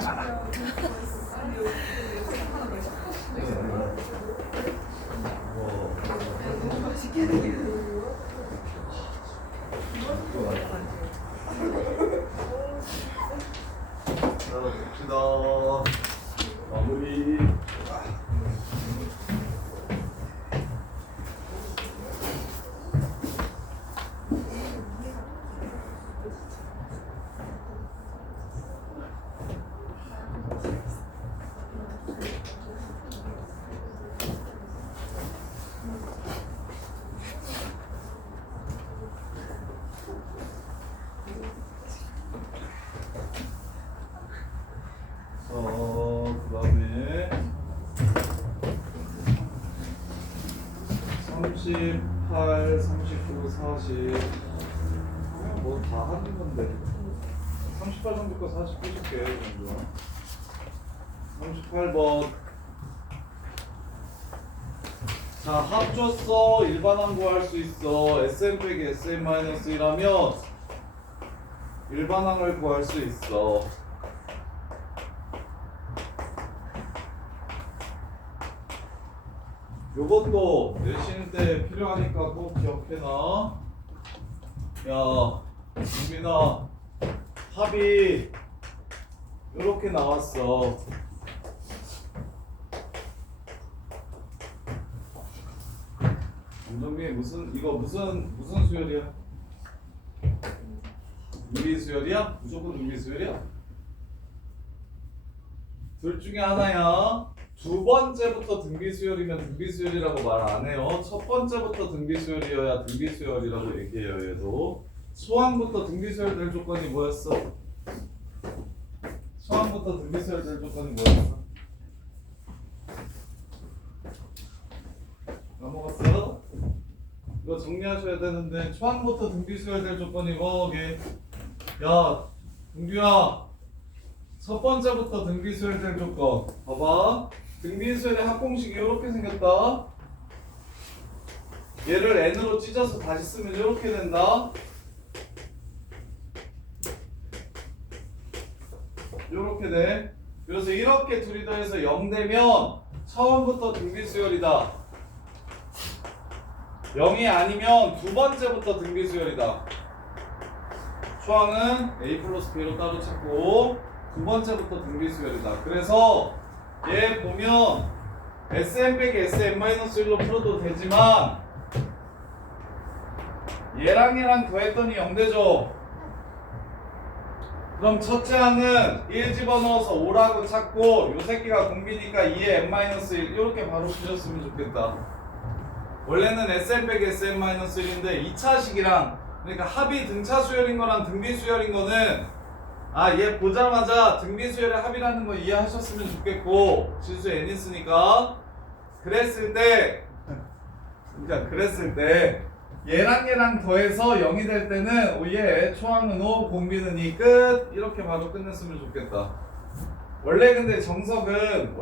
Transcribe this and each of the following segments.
거잖아. 자, 봅시다. 마무리. 그 다음에 38, 39, 40. 뭐 다 하는 건데. 38, 39, 40 해줄게. 38번. 자, 합줬어. 일반항 구할 수 있어. SM 빼기 SM-1이라면 일반항을 구할 수 있어. 요것도 내신 때 필요하니까 꼭 기억해놔. 야, 국민아, 합이 요렇게 나왔어. 김정민 이거 무슨 수열이야? 등비수열이야? 무조건 등비수열이야? 둘 중에 하나야. 두 번째부터 등비수열이면 등비수열이라고 말 안 해요. 첫 번째부터 등비수열이어야 등비수열이라고 얘기해요. 얘도 소항부터 등비수열 될 조건이 뭐였어? 소항부터 등비수열 될 조건이 뭐였어? 넘어갔어? 이거 정리하셔야 되는데 초항부터 등비수열 될 조건이 뭐게? 야, 동규야, 첫 번째부터 등비수열 될 조건 봐봐. 등비수열의 합공식이 이렇게 생겼다. 얘를 n으로 찢어서 다시 쓰면 이렇게 된다. 이렇게 돼. 그래서 이렇게 둘이 더해서 0 되면 처음부터 등비수열이다. 0이 아니면 두 번째부터 등비수열이다. 초항은 a 플러스 b로 따로 찾고 두 번째부터 등비수열이다. 그래서 얘 보면 sm 빼기 sm-1로 풀어도 되지만 얘랑 더했더니 0 되죠. 그럼 첫째 항은 1 집어넣어서 5라고 찾고 요 새끼가 공비니까 2에 n-1 이렇게 바로 풀렸으면 좋겠다. 원래는 sm 빼기 sm-1인데 2차식이랑 그러니까 합이 등차 수열인 거랑 등비 수열인 거는 얘 보자마자 등비 수열의 합이라는 거 이해하셨으면 좋겠고 진수 n 있으니까 그랬을 때 얘랑 더해서 0이 될 때는 얘 초항은 5 공비는 2 끝 이렇게 바로 끝냈으면 좋겠다. 원래 근데 정석은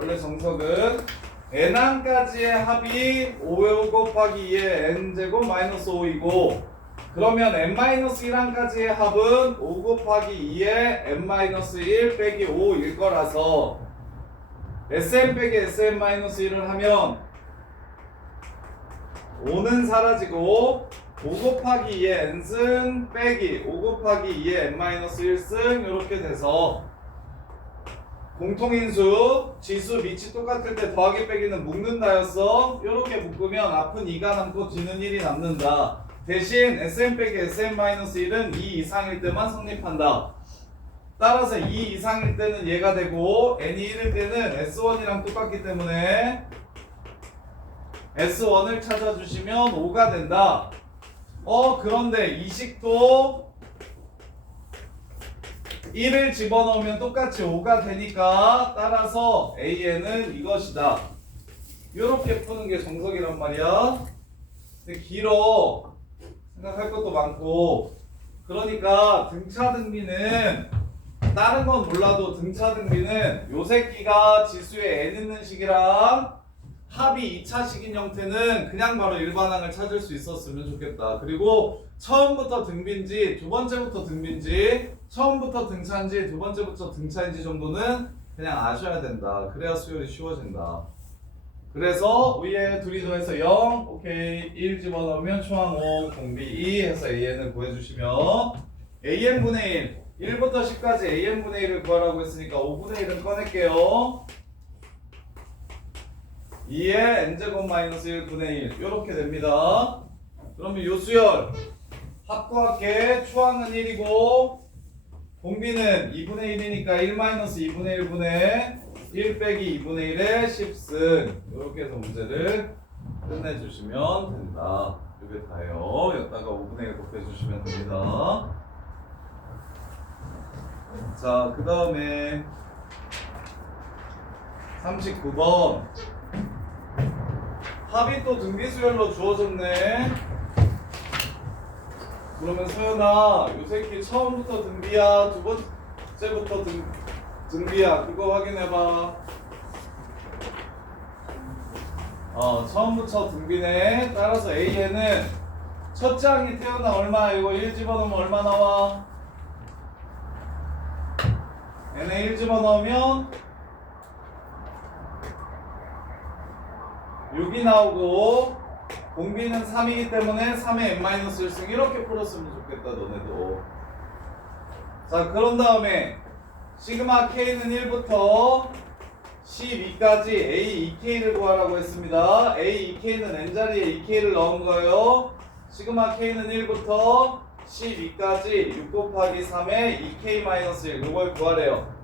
n항까지의 합이 5 곱하기 2의 n제곱 마이너스 5이고 그러면 n-1항까지의 합은 5 곱하기 2의 n-1 빼기 5일 거라서 sm 빼기 sm-1을 하면 5는 사라지고 5 곱하기 2의 n승 빼기 5 곱하기 2의 n-1승 이렇게 돼서 공통인수 지수 밑이 똑같을 때 더하기 빼기는 묶는다였어. 이렇게 묶으면 앞은 2가 남고 뒤는 1이 남는다. 대신 sm 빼기 sm-1은 2 이상일 때만 성립한다. 따라서 2 이상일 때는 얘가 되고 n이 1일 때는 s1이랑 똑같기 때문에 s1을 찾아주시면 5가 된다. 그런데 이 식도 1을 집어넣으면 똑같이 5가 되니까 따라서 AN은 이것이다. 이렇게 푸는 게 정석이란 말이야. 근데 길어. 생각할 것도 많고. 그러니까 등차 등비는 다른 건 몰라도 등차 등비는 요 새끼가 지수에 n 있는 식이랑 합이 2차식인 형태는 그냥 바로 일반항을 찾을 수 있었으면 좋겠다. 그리고 처음부터 등비인지 두 번째부터 등비인지 처음부터 등차인지 두 번째부터 등차인지 정도는 그냥 아셔야 된다. 그래야 수열이 쉬워진다. 그래서 위에 둘이 더해서 0, 오케이 1 집어넣으면 초항 5, 공비 2 해서 AN을 구해주시면 AN분의 1, 1부터 10까지 AN분의 1을 구하라고 했으니까 5분의 1은 꺼낼게요. 2에 n제곱 마이너스 1분의 1 이렇게 됩니다. 그러면 요 수열 합구할게. 초항은 1이고 공비는 2분의 1이니까 1 마이너스 2분의 1분의 1 빼기 2분의 1의 10승 이렇게 해서 문제를 끝내주시면 된다. 이게 다예요. 여기다가 5분의 1 곱해주시면 됩니다. 자, 그 다음에 39번 합이 또 등비수열로 주어졌네. 그러면 소연아, 요 새끼 처음부터 등비야, 두 번째부터 등비야? 그거 확인해봐. 처음부터 등비네. 따라서 AN은 첫째 항이 태어나 얼마? 이거 1 집어넣으면 얼마 나와? N에 1 집어넣으면 6이 나오고 공비는 3이기 때문에 3의 n-1승 이렇게 풀었으면 좋겠다 너네도. 자, 그런 다음에 시그마 K는 1부터 12까지 A, 2K를 구하라고 했습니다. A, 2K는 N자리에 2K를 넣은 거예요. 시그마 K는 1부터 12까지 6 곱하기 3의 2K-1 이걸 구하래요.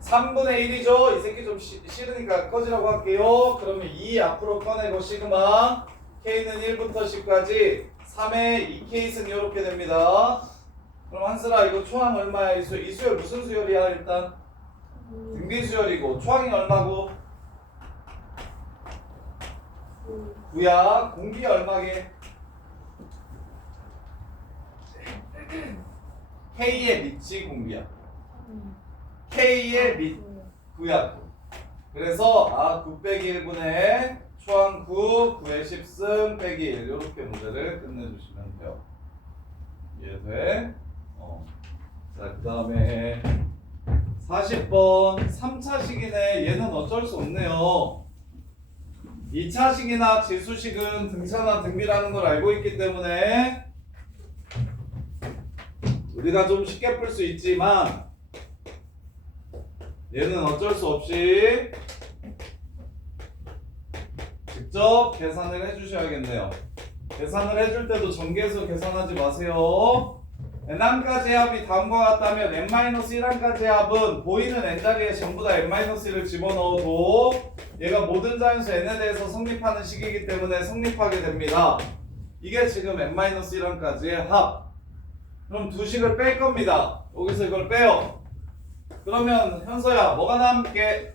3분의 1이죠. 이 새끼 좀 싫으니까 꺼지라고 할게요. 그러면 2 앞으로 꺼내고 시그마 K는 1부터 10까지 3의 2K승 이렇게 됩니다. 그럼 한슬아 이거 초항 얼마야? 이 수열 무슨 수열이야? 일단 등비 수열이고 초항이 얼마고? 9야. 공비 얼마게? K의 밑이 공비야. K의 밑 9야. 그래서 9 빼기 1분의 초항 9, 9의 10승 빼기 1 이렇게 문제를 끝내주시면 돼요. 이해돼? 자, 그 다음에 40번 3차식이네. 얘는 어쩔 수 없네요. 2차식이나 지수식은 등차나 등비라는 걸 알고 있기 때문에 우리가 좀 쉽게 풀 수 있지만 얘는 어쩔 수 없이 직접 계산을 해주셔야겠네요. 계산을 해줄 때도 전개해서 계산하지 마세요. n항까지 합이 다음과 같다면 n-1항까지 합은 보이는 n자리에 전부 다 n-1을 집어넣어도 얘가 모든 자연수 n에 대해서 성립하는 식이기 때문에 성립하게 됩니다. 이게 지금 n-1항까지의 합. 그럼 두 식을 뺄 겁니다. 여기서 이걸 빼요. 그러면 현서야 뭐가 남게?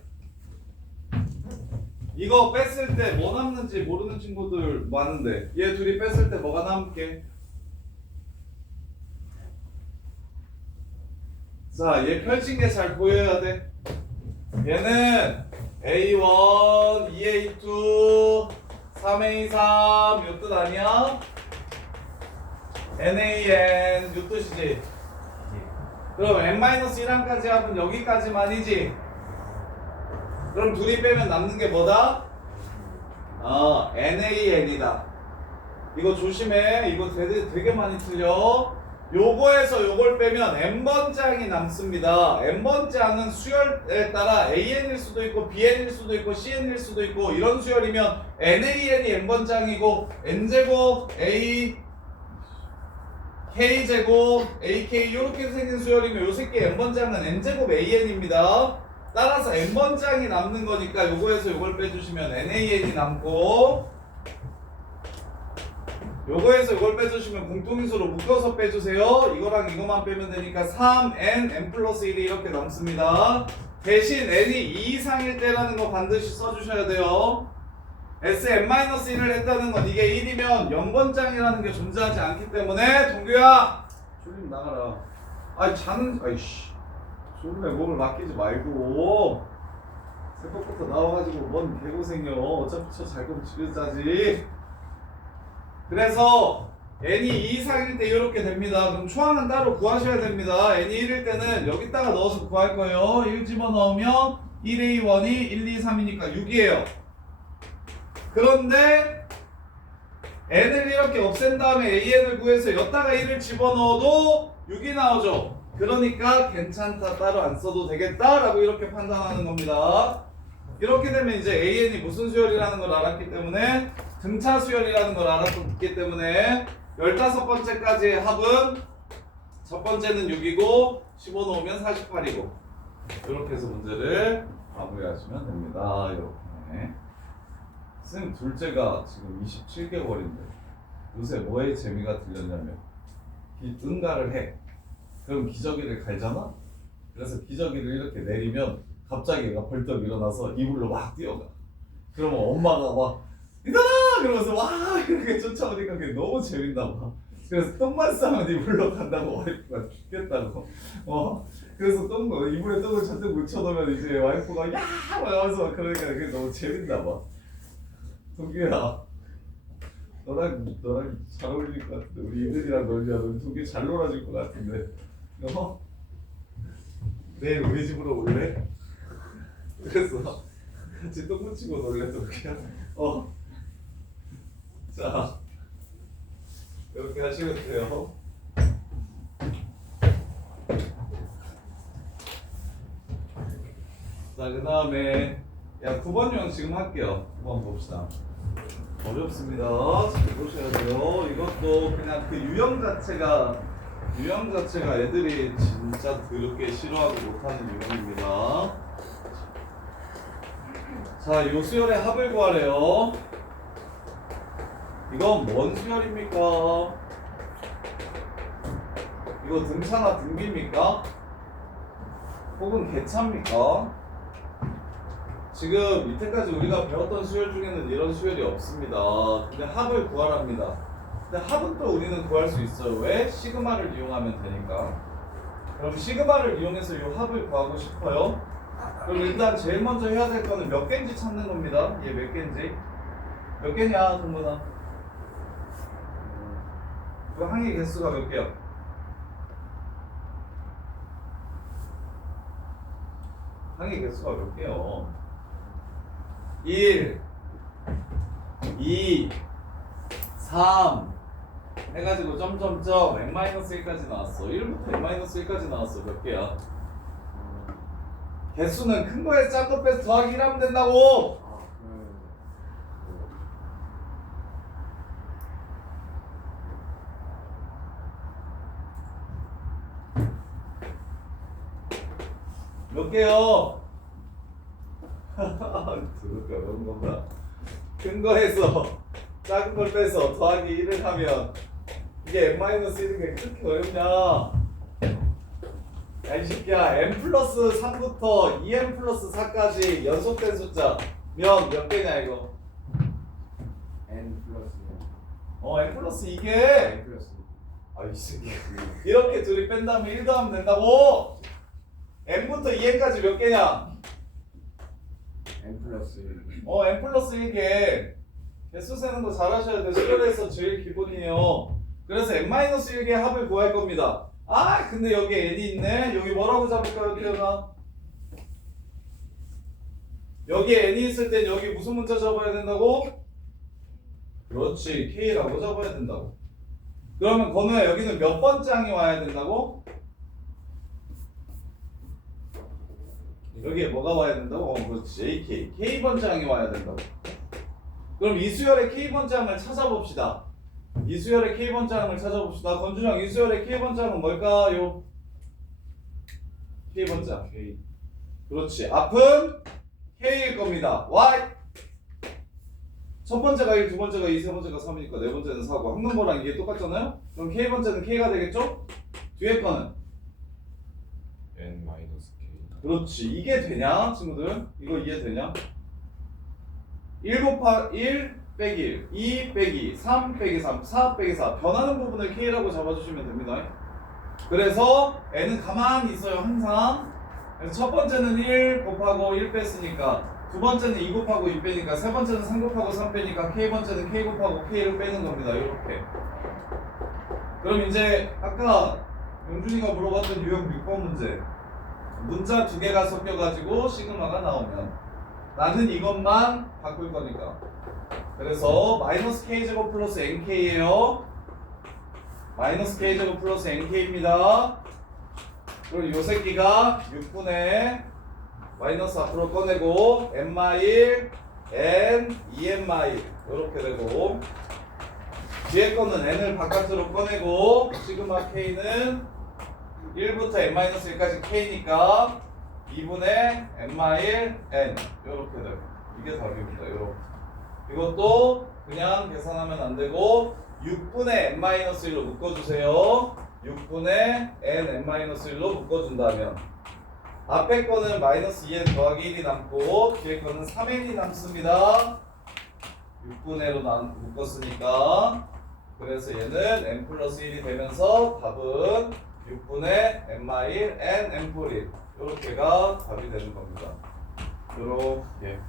이거 뺐을 때 뭐 남는지 모르는 친구들 많은데 얘 둘이 뺐을 때 뭐가 남게? 자, 얘 펼친 게 잘 보여야 돼. 얘는 A1, 2A2, 3A3 요 뜻 아니야? NAN 요 뜻이지? 그럼 n-1항까지 합은 여기까지만이지? 그럼 둘이 빼면 남는 게 뭐다? NAN이다. 이거 조심해. 이거 되게 많이 틀려. 요거에서 요걸 빼면 n번째 항이 남습니다. n번째 항은 수열에 따라 AN일 수도 있고 BN일 수도 있고 CN일 수도 있고 이런 수열이면 NAN이 n번째 항이고 n제곱 A K제곱 AK 이렇게 생긴 수열이면 요 새끼 n번째 항은 n제곱 AN입니다. 따라서 n번째 항이 남는 거니까 요거에서 요걸 빼주시면 NAN이 남고 요거에서 이걸 빼주시면 공통인수로 묶어서 빼주세요. 이거랑 이거만 빼면 되니까 3n, n 플러스 1이 이렇게 남습니다. 대신 n이 2 이상일 때라는 거 반드시 써주셔야 돼요. Sn-1을 했다는 건 이게 1이면 0번장이라는 게 존재하지 않기 때문에 동규야! 졸리면 나가라. 아이 자는 아이씨 졸래 몸을 맡기지 말고 세법부터 나와가지고 뭔 개고생이요. 어차피 저 잘 거면 지르자지. 그래서 n이 2 이상일 때 이렇게 됩니다. 그럼 초항은 따로 구하셔야 됩니다. n이 1일 때는 여기다가 넣어서 구할 거예요. 1 집어넣으면 1a1이 1, 2, 3이니까 6이에요. 그런데 n을 이렇게 없앤 다음에 an을 구해서 여기다가 1을 집어넣어도 6이 나오죠. 그러니까 괜찮다, 따로 안 써도 되겠다라고 이렇게 판단하는 겁니다. 이렇게 되면 이제 an이 무슨 수열이라는 걸 알았기 때문에 등차 수열이라는 걸 알았기 때문에 15번째까지의 합은 첫 번째는 6이고 15 넣으면 48이고 이렇게 해서 문제를 마무리하시면 됩니다. 이렇게. 쌤 둘째가 지금 27개월인데 요새 뭐에 재미가 들렸냐면 응가를 해. 그럼 기저귀를 갈잖아? 그래서 기저귀를 이렇게 내리면 갑자기 얘가 벌떡 일어나서 이불로 막 뛰어가. 그러면 엄마가 막 일어나! 그러면서 와 이렇게 쫓아오니까 그게 너무 재밌나 봐. 그래서 똥만 싸면 이불로 간다고 와이프가 죽겠다고. 그래서 이불에 똥을 잔뜩 묻혀놓으면 이제 와이프가 야! 막 하면서 그러니까 그게 너무 재밌나 봐. 동규야, 너랑 잘 어울릴 것 같은데 우리 이들이랑 놀면 동규 잘 놀아줄 것 같은데 내일 우리 집으로 올래? 그래서 같이 똥 묻히고 놀래 동규야. 자 이렇게 하시면 돼요. 자 그 다음에 9번 유형 지금 할게요. 9번 봅시다. 어렵습니다. 잘 보셔야 돼요. 이것도 그냥 그 유형 자체가 애들이 진짜 더럽게 싫어하고 못하는 유형입니다. 자, 요 수열의 합을 구하래요. 이건 뭔 수열입니까? 이거 등차나 등비입니까? 혹은 개차입니까? 지금 이때까지 우리가 배웠던 수열 중에는 이런 수열이 없습니다. 근데 합을 구하랍니다. 근데 합은 또 우리는 구할 수 있어요. 왜? 시그마를 이용하면 되니까. 그럼 시그마를 이용해서 이 합을 구하고 싶어요. 그럼 일단 제일 먼저 해야 될 거는 몇 개인지 찾는 겁니다. 얘 몇 개인지. 몇 개냐, 동문아? 그 항의 개수가 몇 개야? 항의 개수가 몇 개요? 1, 2, 3 해가지고 점점점 n-1까지 나왔어. 1부터 n-1까지 나왔어. 몇 개야? 개수는 큰 거에 작은 거 빼서 더하기 1하면 된다고! 몇 개요? 들을까 그런 건가? 큰 거에서 작은 걸 빼서 더하기 1을 하면 이게 n-1인 게 그렇게 어렵냐? 야 이 새끼야, n 플러스 3부터 2n 플러스 4까지 연속된 숫자면 몇 개냐 이거? n 플러스 n 플러스 2개! n 플러스 아 이 새끼 이렇게 둘이 뺀 다음에 1 더하면 된다고! n부터 2n까지 몇 개냐? n 플러스 1 n 플러스 1개. 개수 세는 거 잘하셔야 돼. 수열에서 제일 기본이에요. 그래서 n-1개 합을 구할 겁니다. 아 근데 여기 n이 있네. 여기 뭐라고 잡을까요, 태연아? 여기 n이 있을 땐 여기 무슨 문자 잡아야 된다고? 그렇지, k라고 잡아야 된다고. 그러면 건우야 여기는 몇 번째 항이 와야 된다고? 여기에 뭐가 와야 된다고? 그렇지, JK. K번째 항이 와야 된다고. 그럼 이 수열의 K번째 항을 찾아봅시다. 이 수열의 K번째 항을 찾아봅시다. 건준형, 이 수열의 K번째 항은 뭘까요? K번째 항. K 그렇지, 앞은 K일 겁니다. Y. 첫 번째가 1, 두 번째가 2, 세 번째가 3이니까 네 번째는 4고 항는 거랑 이게 똑같잖아요? 그럼 K번째는 K가 되겠죠? 뒤에 거는? n 마이너스 K 그렇지. 이게 되냐 친구들? 이거 이해되냐? 1 곱하기 1 빼기 1 2 빼기 3 빼기 3 4 빼기 4 변하는 부분을 K라고 잡아주시면 됩니다. 그래서 N은 가만히 있어요 항상. 그래서 첫 번째는 1 곱하고 1 뺐으니까 두 번째는 2 곱하고 2 빼니까 세 번째는 3 곱하고 3 빼니까 K번째는 K 곱하고 K를 빼는 겁니다. 이렇게. 그럼 이제 아까 용준이가 물어봤던 유형 6번 문제. 문자 두 개가 섞여가지고 시그마가 나오면 나는 이것만 바꿀 거니까. 그래서 마이너스 K제곱 플러스 NK예요. 마이너스 K제곱 플러스 NK입니다. 그리고 요 새끼가 6분의 마이너스 앞으로 꺼내고 n-1, n, 2n-1 이렇게 되고 뒤에 거는 n을 바깥으로 꺼내고 시그마 k는 1부터 n-1까지 k니까 2분의 n-1, n 이렇게 되고 이게 답입니다. 이렇게. 이것도 그냥 계산하면 안 되고 6분의 n-1로 묶어주세요. 6분의 n-1로 묶어준다면 앞에 거는 마이너스 2n 더하기 1이 남고 뒤에 거는 3n이 남습니다. 6분의로 묶었으니까 그래서 얘는 n 플러스 1이 되면서 답은 6분의 n-1 n n-1 이렇게가 답이 되는 겁니다. 이렇게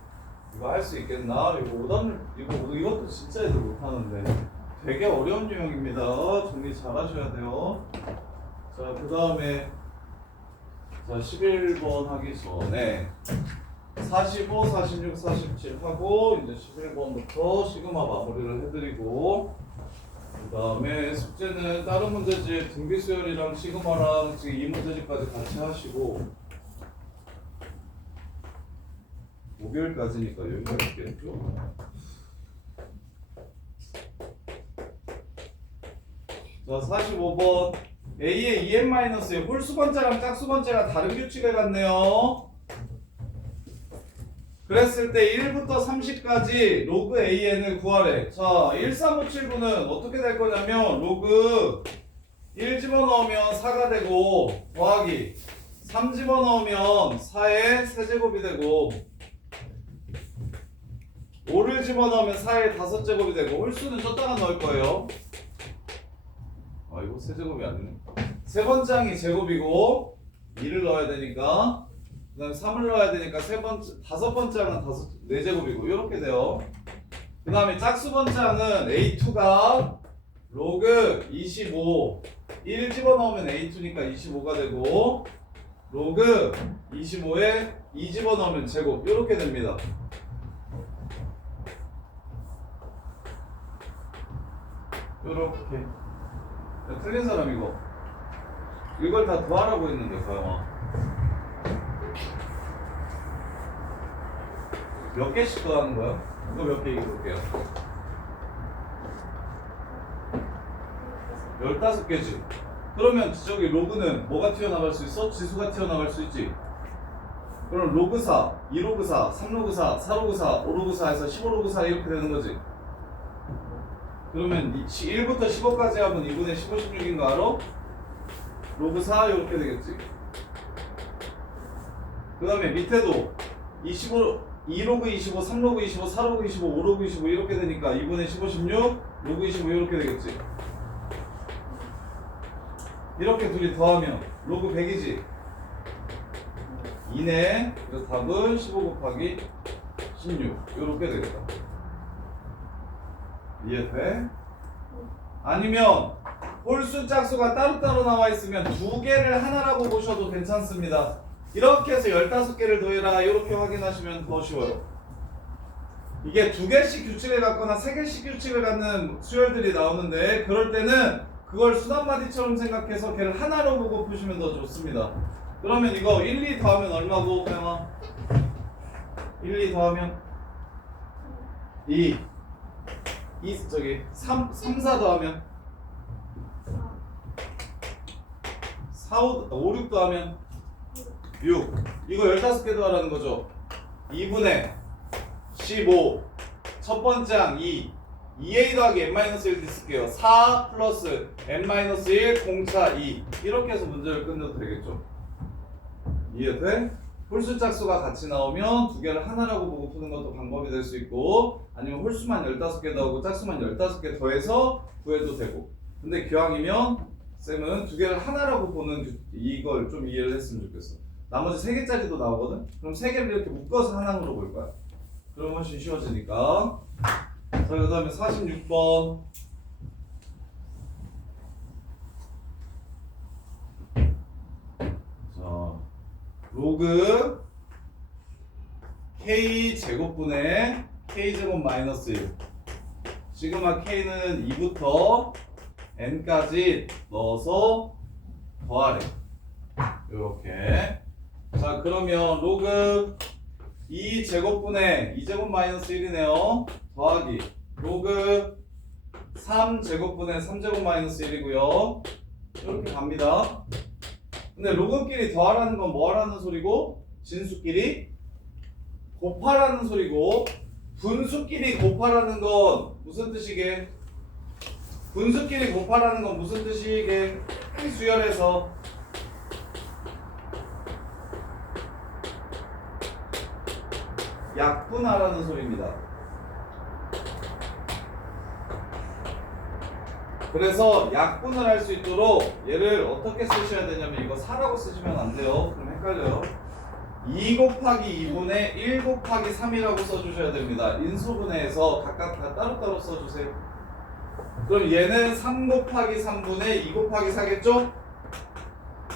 이거 할 수 있겠나? 이거 오답 이것도 진짜 애들 못하는데 되게 어려운 유형입니다. 정리 잘 하셔야 돼요. 자, 그 다음에 자 11번 하기 전에 45, 46, 47 하고 이제 11번부터 시그마 마무리를 해드리고 그 다음에 숙제는 다른 문제집 등비수열이랑 시그마랑 지금 이 문제집까지 같이 하시고 목요일까지니까 여유가 있겠죠? 자 45번 A의 2n-의 홀수번째랑 짝수번째가 다른 규칙을 갖네요. 그랬을 때 1부터 30까지 로그 AN을 구하래. 자 13579는 어떻게 될 거냐면 로그 1 집어넣으면 4가 되고 더하기 3 집어넣으면 4의 세제곱이 되고 5를 집어넣으면 4의 5제곱이 되고 홀수는 줬다가 넣을 거예요. 아 이거 세제곱이 아니네. 세 번장이 제곱이고 2를 넣어야 되니까 그 다음에 3을 넣어야 되니까 다섯 번장은 4제곱이고 이렇게 돼요. 그 다음에 짝수 번장은 A2가 로그 25 1 집어넣으면 A2니까 25가 되고 로그 25에 2 집어넣으면 제곱 이렇게 됩니다. 이렇게 틀린 사람 이걸 다 구하라고 했는데 가영아 몇 개씩 더하는 거야? 이거 몇 개 읽어볼게요. 15개지. 그러면 저기 로그는 뭐가 튀어나갈 수 있어? 지수가 튀어나갈 수 있지. 그럼 로그 4, 2로그 4, 3로그 4, 4로그 4, 5로그 4 해서 15로그 4 이렇게 되는 거지. 그러면 1부터 15까지 하면 2분의 15, 16인 거 알아? 로그 4 이렇게 되겠지. 그 다음에 밑에도 2로그 25, 3로그 25, 4로그 25, 5로그 25 이렇게 되니까 2분의 15, 16, 로그 25 이렇게 되겠지. 이렇게 둘이 더하면 로그 100이지. 2네. 그래서 답은 15 곱하기 16 이렇게 되겠다. 이해돼? 아니면 홀수 짝수가 따로따로 나와 있으면 두 개를 하나라고 보셔도 괜찮습니다. 이렇게 해서 15개를 더해라 이렇게 확인하시면 더 쉬워요. 이게 2개씩 규칙을 갖거나 3개씩 규칙을 갖는 수열들이 나오는데 그럴 때는 그걸 수단마디처럼 생각해서 걔를 하나로 보고 푸시면 더 좋습니다. 그러면 이거 1, 2 더하면 얼마고 그냥 1, 2 더하면 2 3, 4 더하면 5, 6 더하면 6 이거 15개 더하라는 거죠. 2분의 15 첫 번째 항 2a 더하기 n-1 쓸게요. 4 플러스 n-1 공차 2 이렇게 해서 문제를 끝내도 되겠죠. 이해돼? 홀수 짝수가 같이 나오면 두 개를 하나라고 보고 푸는 것도 방법이 될 수 있고 아니면 홀수만 15개 더하고 짝수만 15개 더해서 구해도 되고 근데 기왕이면 쌤은 두 개를 하나라고 보는 이걸 좀 이해를 했으면 좋겠어. 나머지 3개짜리도 나오거든? 그럼 3개를 이렇게 묶어서 하나로 볼 거야. 그럼 훨씬 쉬워지니까. 자, 그 다음에 46번. 자, 로그 k 제곱분의 k 제곱 마이너스 1. 시그마 k는 2부터 n까지 넣어서 더하래. 요렇게. 자, 그러면 로그 2제곱분의 2제곱 마이너스 1이네요. 더하기 로그 3제곱분의 3제곱 마이너스 1이고요. 이렇게 갑니다. 근데 로그끼리 더하라는 건 뭐 하라는 소리고, 진수끼리 곱하라는 소리고, 분수끼리 곱하라는 건 무슨 뜻이게? 분수끼리 곱하라는 건 무슨 뜻이게? 수열해서 약분하라는 소리입니다. 그래서 약분을 할 수 있도록 얘를 어떻게 쓰셔야 되냐면, 이거 4라고 쓰시면 안 돼요. 그럼 헷갈려요. 2 곱하기 2분의 1 곱하기 3이라고 써주셔야 됩니다. 인수분해해서 각각 다 따로따로 써주세요. 그럼 얘는 3 곱하기 3분의 2 곱하기 4겠죠?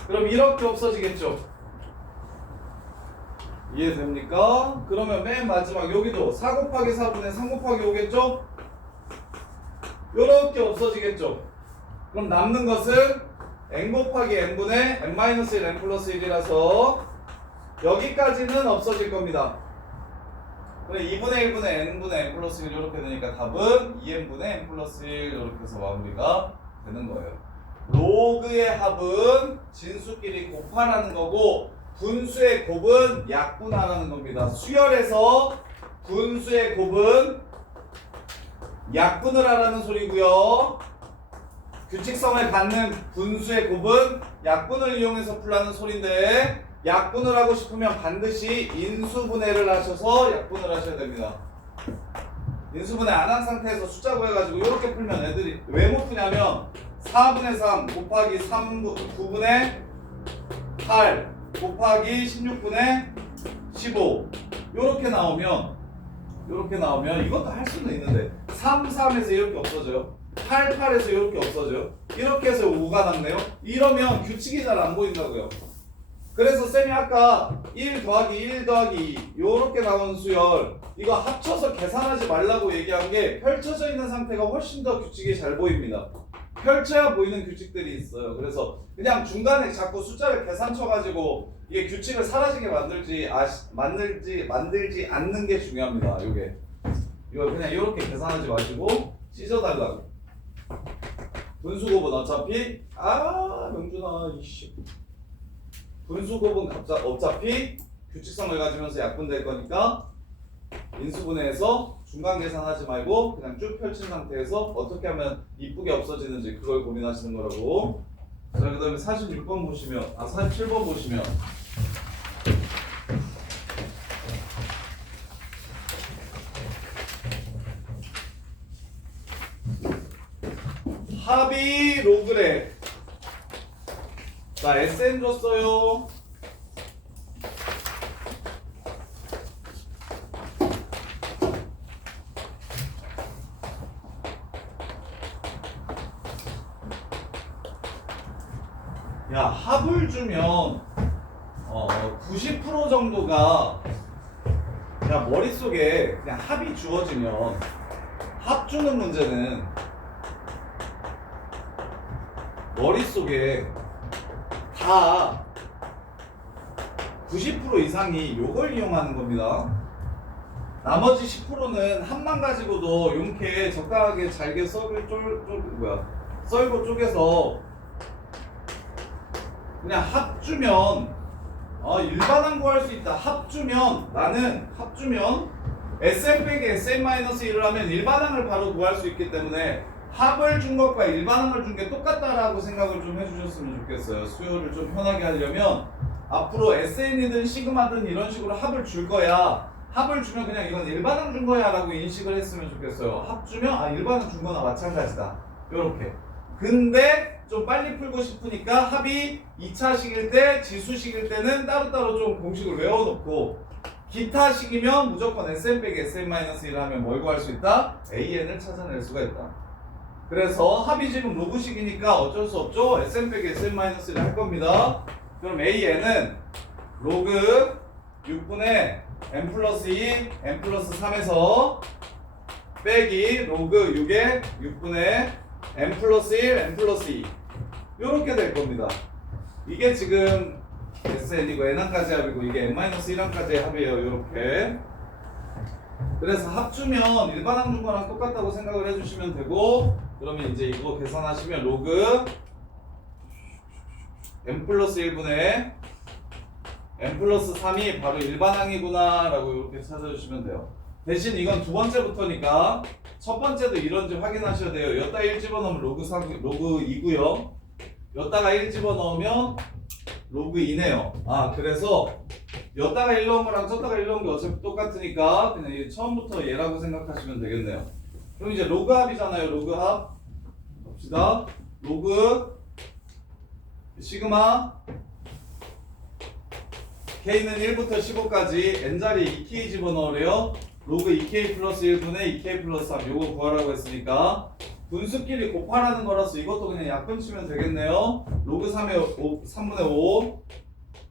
그럼 이렇게 없어지겠죠? 이해됩니까? 그러면 맨 마지막 여기도 4 곱하기 4분의 3 곱하기 5겠죠? 요렇게 없어지겠죠? 그럼 남는 것은 n 곱하기 n분의 n-1 n 플러스 1이라서 여기까지는 없어질 겁니다. 그럼 2분의 1분의 n분의 n 플러스 1 이렇게 되니까 답은 2n분의 n 플러스 1 이렇게 해서 마무리가 되는 거예요. 로그의 합은 진수끼리 곱하라는 거고, 분수의 곱은 약분하라는 겁니다. 수열에서 분수의 곱은 약분을 하라는 소리고요. 규칙성을 갖는 분수의 곱은 약분을 이용해서 풀라는 소리인데, 약분을 하고 싶으면 반드시 인수분해를 하셔서 약분을 하셔야 됩니다. 인수분해 안 한 상태에서 숫자 구해가지고 이렇게 풀면 애들이 왜 못 푸냐면 4분의 3 곱하기 9분의 8 곱하기 16분의 15 요렇게 나오면 이것도 할 수는 있는데 3, 3에서 이렇게 없어져요. 8, 8에서 이렇게 없어져요. 이렇게 해서 5가 남네요. 이러면 규칙이 잘 안 보인다고요. 그래서 쌤이 아까 1 더하기 1 더하기 2 요렇게 나온 수열 이거 합쳐서 계산하지 말라고 얘기한 게, 펼쳐져 있는 상태가 훨씬 더 규칙이 잘 보입니다. 펼쳐야 보이는 규칙들이 있어요. 그래서 그냥 중간에 자꾸 숫자를 계산 쳐가지고 이게 규칙을 사라지게 만들지 않는 게 중요합니다. 이거 그냥 이렇게 계산하지 마시고 찢어달라고. 분수곱은 어차피 명준아 이씨, 분수곱은 어차피 규칙성을 가지면서 약분될 거니까 인수분해해서 중간 계산하지 말고 그냥 쭉 펼친 상태에서 어떻게 하면 이쁘게 없어지는지 그걸 고민하시는 거라고. 자, 그 다음에 46번 보시면 47번 보시면 합이 로그래. 자, SN 줬어요. 야, 합을 주면 90% 정도가 야 머릿속에 그냥 합이 주어지면 합 주는 문제는 머릿속에 다 90% 이상이 요걸 이용하는 겁니다. 나머지 10%는 합만 가지고도 용케 적당하게 잘게 썰고 쪼개서 그냥 합 주면 일반항 구할 수 있다. 나는 합 주면 SM 빼기 SM-1을 하면 일반항을 바로 구할 수 있기 때문에 합을 준 것과 일반항을 준 게 똑같다라고 생각을 좀 해주셨으면 좋겠어요. 수요를 좀 편하게 하려면 앞으로 SN이든 시그마든 이런 식으로 합을 줄 거야. 합을 주면 그냥 이건 일반항 준 거야 라고 인식을 했으면 좋겠어요. 합 주면 일반항 준 거나 마찬가지다. 요렇게. 근데 좀 빨리 풀고 싶으니까 합이 2차식일 때, 지수식일 때는 따로따로 좀 공식을 외워놓고 기타식이면 무조건 Sn 빼기 Sn-1 하면 뭘 구할 수 있다? AN을 찾아낼 수가 있다. 그래서 합이 지금 로그식이니까 어쩔 수 없죠? Sn 빼기 Sn-1을 할 겁니다. 그럼 AN은 로그 6분의 n 플러스 2, n 플러스 3에서 빼기 로그 6의 6분의 n 플러스 1, n 플러스 2 요렇게 될 겁니다. 이게 지금 SN이고 N항까지 합이고 이게 N-1항까지의 합이에요. 요렇게. 그래서 합주면 일반항 준 거랑 똑같다고 생각을 해주시면 되고, 그러면 이제 이거 계산하시면 로그 n 플러스 1분의 n 플러스 3이 바로 일반항이구나 라고 이렇게 찾아주시면 돼요. 대신 이건 두 번째부터니까 첫 번째도 이런지 확인하셔야 돼요. 여기다 1 집어넣으면 로그 2고요. 여기다가 1 집어넣으면 로그 2네요. 아, 그래서 여기다가 1 넣은 거랑 저기다가 1 넣은 게 어차피 똑같으니까 그냥 처음부터 얘라고 생각하시면 되겠네요. 그럼 이제 로그 합이잖아요. 로그 합 봅시다. 로그 시그마 K는 1부터 15까지 n자리 2K 집어넣으래요. 로그 2K 플러스 1분의 2K 플러스 3 요거 구하라고 했으니까 분수끼리 곱하라는 거라서 이것도 그냥 약분 치면 되겠네요. 로그 3분의 5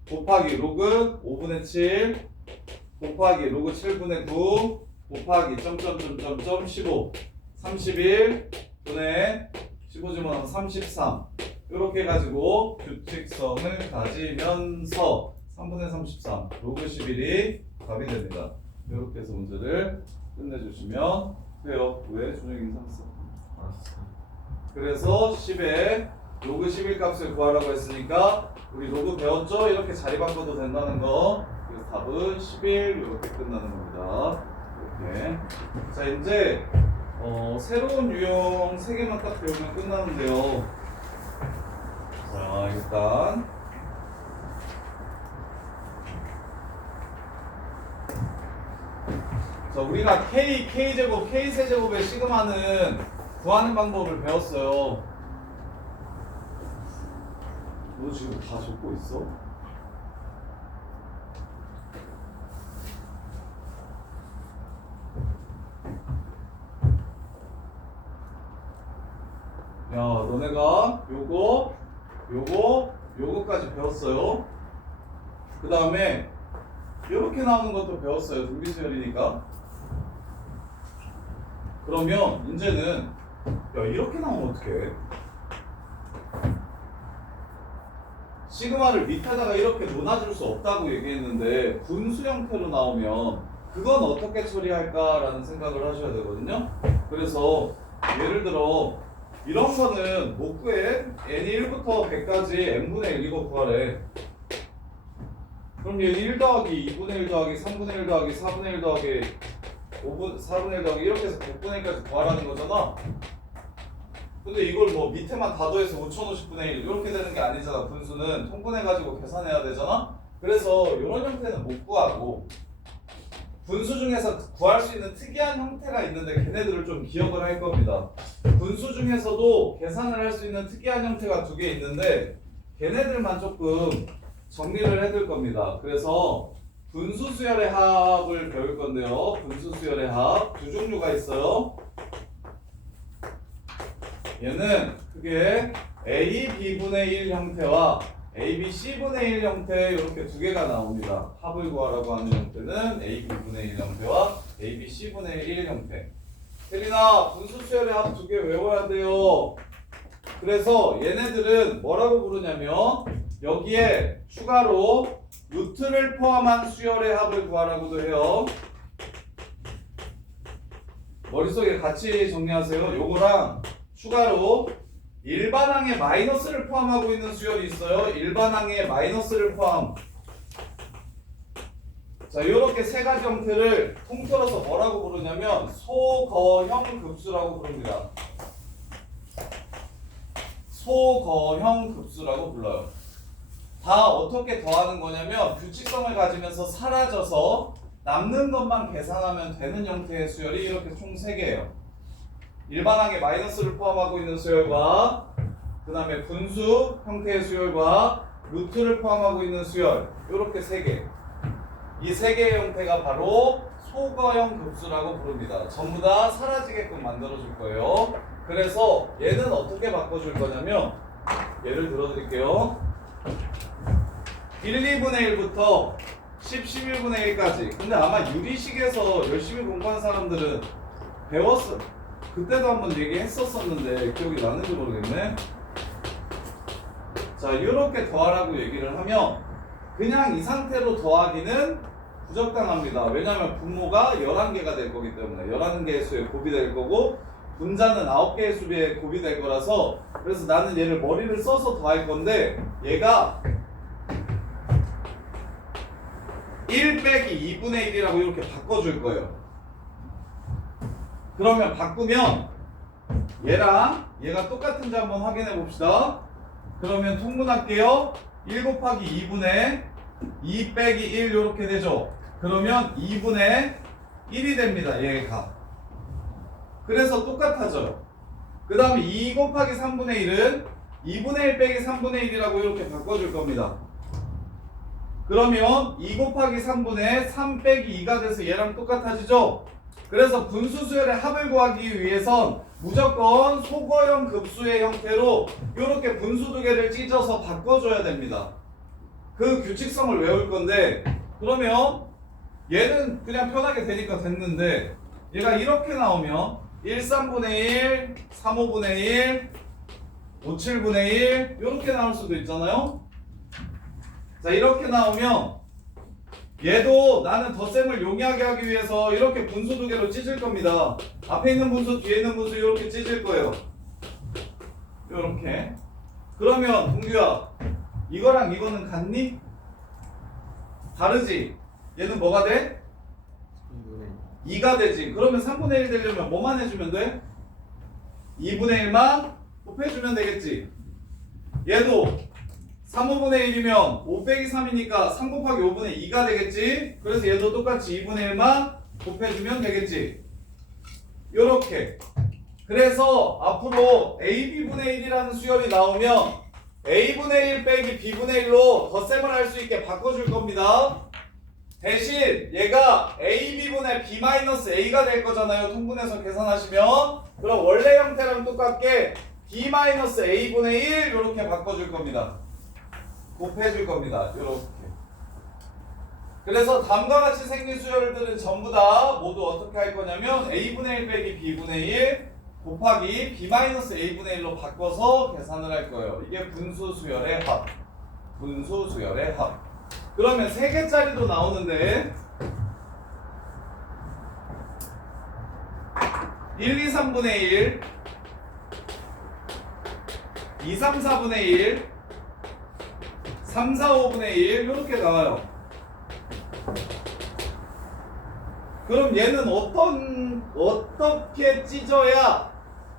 곱하기 로그 5분의 7 곱하기 로그 7분의 9 곱하기 점점점점점 15 31분의 15 집어넣으면 33 이렇게 해가지고 규칙성을 가지면서 3분의 33 로그 11이 답이 됩니다. 이렇게 해서 문제를 끝내주시면 돼요. 왜 준영이 상수? 그래서 10에 로그 11 값을 구하라고 했으니까 우리 로그 배웠죠? 이렇게 자리 바꿔도 된다는 거. 그래서 답은 11 이렇게 끝나는 겁니다. 이렇게. 자, 이제 새로운 유형 3개만 딱 배우면 끝나는데요. 자, 일단 자, 우리가 K제곱, K세제곱의 시그마는 구하는 방법을 배웠어요. 너 지금 다 적고 있어? 야, 너네가 요거까지 배웠어요. 그 다음에 이렇게 나오는 것도 배웠어요. 둘비수열이니까. 그러면 이제는 야, 이렇게 나오면 어떡해? 시그마를 밑에다가 이렇게 놓아줄 수 없다고 얘기했는데 분수 형태로 나오면 그건 어떻게 처리할까라는 생각을 하셔야 되거든요. 그래서 예를 들어 이런 거는 못 구해. n이 1부터 100까지 n분의 1 이거 구하래. 그럼 얘는 1 더하기 2분의 1 더하기 3분의 1 더하기 4분의 1 더하기 4분의 1 더하기 이렇게 해서 100분의 1까지 구하라는 거잖아. 근데 이걸 뭐 밑에만 다 더해서 5050분의 1 이렇게 되는 게 아니잖아. 분수는 통분해가지고 계산해야 되잖아. 그래서 이런 형태는 못 구하고 분수 중에서 구할 수 있는 특이한 형태가 있는데 걔네들을 좀 기억을 할 겁니다. 분수 중에서도 계산을 할 수 있는 특이한 형태가 2개 있는데 걔네들만 조금 정리를 해둘 겁니다. 그래서 분수 수열의 합을 배울 건데요. 분수 수열의 합 두 종류가 있어요. 얘는 크게 A, B분의 1 형태와 A, B, C분의 1 형태 이렇게 2개가 나옵니다. 합을 구하라고 하는 형태는 A, B분의 1 형태와 A, B, C분의 1 형태. 혜린아, 분수 수열의 합 2개 외워야 돼요. 그래서 얘네들은 뭐라고 부르냐면 여기에 추가로 루트를 포함한 수열의 합을 구하라고도 해요. 머릿속에 같이 정리하세요. 요거랑 추가로 일반항에 마이너스를 포함하고 있는 수열이 있어요. 일반항에 마이너스를 포함. 자, 이렇게 세 가지 형태를 통틀어서 뭐라고 부르냐면 소거형 급수라고 부릅니다. 소거형 급수라고 불러요. 다 어떻게 더하는 거냐면 규칙성을 가지면서 사라져서 남는 것만 계산하면 되는 형태의 수열이 이렇게 총 3개예요. 일반항에 마이너스를 포함하고 있는 수열과 그 다음에 분수 형태의 수열과 루트를 포함하고 있는 수열 이렇게 세 개. 이 세 개의 형태가 바로 소거형 급수라고 부릅니다. 전부 다 사라지게끔 만들어줄 거예요. 그래서 얘는 어떻게 바꿔줄 거냐면 예를 들어드릴게요. 1, 2분의 1부터 10, 11분의 1까지. 근데 아마 유리식에서 열심히 공부한 사람들은 배웠어. 그때도 한번 얘기했었었는데 기억이 나는지 모르겠네. 자, 이렇게 더하라고 얘기를 하면 그냥 이 상태로 더하기는 부적당합니다. 왜냐하면 분모가 11개가 될 거기 때문에 11개의 수에 곱이 될 거고 분자는 9개의 수에 곱이 될 거라서 그래서 나는 얘를 머리를 써서 더할 건데 얘가 1 빼기 2분의 1이라고 이렇게 바꿔줄 거예요. 그러면 바꾸면 얘랑 얘가 똑같은지 한번 확인해 봅시다. 그러면 통분할게요. 1 곱하기 2분의 2 빼기 1 이렇게 되죠. 그러면 2분의 1이 됩니다. 얘가. 그래서 똑같아져요. 그 다음에 2 곱하기 3분의 1은 2분의 1 빼기 3분의 1이라고 이렇게 바꿔줄 겁니다. 그러면 2 곱하기 3분의 3 빼기 2가 돼서 얘랑 똑같아지죠? 그래서 분수수열의 합을 구하기 위해선 무조건 소거형 급수의 형태로 이렇게 분수 두 개를 찢어서 바꿔줘야 됩니다. 그 규칙성을 외울 건데 그러면 얘는 그냥 편하게 되니까 됐는데 얘가 이렇게 나오면 1, 3분의 1, 3, 5분의 1, 5, 7분의 1 이렇게 나올 수도 있잖아요. 자, 이렇게 나오면 얘도 나는 덧셈을 용이하게 하기 위해서 이렇게 분수 두 개로 찢을 겁니다. 앞에 있는 분수, 뒤에 있는 분수 이렇게 찢을 거예요. 이렇게. 그러면 동규야, 이거랑 이거는 같니? 다르지? 얘는 뭐가 돼? 2가 되지. 그러면 3분의 1 되려면 뭐만 해주면 돼? 2분의 1만 곱해주면 되겠지. 얘도 3, 5분의 1이면 5 빼기 3이니까 3 곱하기 5분의 2가 되겠지. 그래서 얘도 똑같이 2분의 1만 곱해주면 되겠지. 요렇게. 그래서 앞으로 AB분의 1이라는 수열이 나오면 A분의 1 빼기 B분의 1로 덧셈을 할 수 있게 바꿔줄 겁니다. 대신 얘가 AB분의 B-A가 될 거잖아요. 통분해서 계산하시면. 그럼 원래 형태랑 똑같게 B-A분의 1 이렇게 바꿔줄 겁니다. 곱해줄 겁니다. 이렇게. 그래서 다음과 같이 생긴 수열들은 전부 다 모두 어떻게 할 거냐면 A분의 1 빼기 B분의 1 곱하기 B-A분의 1로 바꿔서 계산을 할 거예요. 이게 분수 수열의 합. 분수 수열의 합. 그러면 3개짜리도 나오는데 1, 2, 3분의 1 2, 3, 4분의 1 3, 4, 5분의 1 이렇게 나와요. 그럼 얘는 어떻게 찢어야